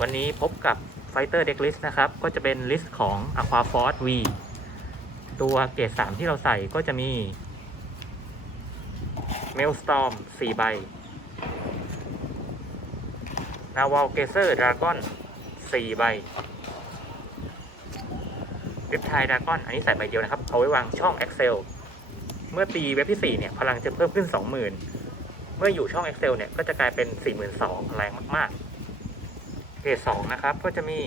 วันนี้พบกับ Fighter Deck List นะครับ ก็จะเป็นลิสต์ของ Aqua Force V ตัวเกรด3 ที่เราใส่ก็จะมี Maelstrom 4 ใบ Naval Gazer Dragon 4 ใบ Riptide Dragon อันนี้ใส่ใบเดียวนะครับ เอาไว้วางช่อง Excel เมื่อตีเว็บที่ 4 เนี่ย พลังจะเพิ่มขึ้น 20,000 เมื่ออยู่ช่อง Excel เนี่ย ก็จะกลายเป็น 42,000แรงมาก ๆ เกรด2นะครับ ก็จะมี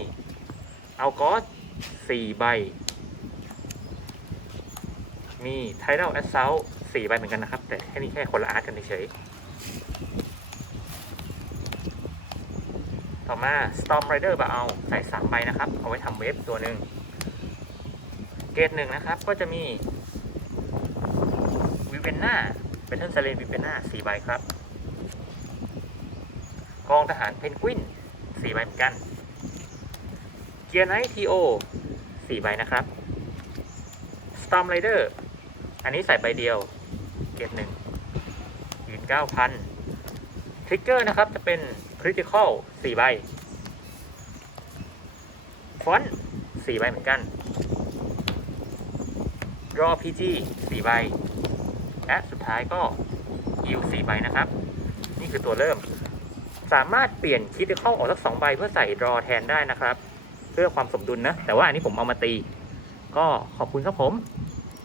เอากอส4ใบ มี Tidal Assault 4ใบเหมือนกันนะครับ แต่แค่นี้แค่คนละอาร์ตกันเฉยต่อมา Storm Rider บาเอาใส่3ใบนะครับ เอาไว้ทำเวฟตัวหนึ่ง เกรดหนึ่งนะครับ ก็จะมีวิเวนนาเป็นท่านเซเลนวิเวนนา4ใบครับ กองทหารเพนกวิน 4ใบเหมือนกัน เกียร์ไนท์ทีโอ4ใบนะครับ Storm Rider อันนี้ใส่ใบเดียว เกียร์หนึ่งยืน9,000ทริกเกอร์นะครับ จะเป็น Critical 4ใบฟอนต์4ใบเหมือนกันรอ PG 4ใบและสุดท้ายก็ยิว4ใบนะครับ นี่คือตัวเริ่ม สามารถเปลี่ยนคิดเข้าออกสักสองใบเพื่อใส่รอแทนได้นะครับ เพื่อความสมดุลนะ แต่ว่าอันนี้ผมเอามาตี ก็ขอบคุณครับผม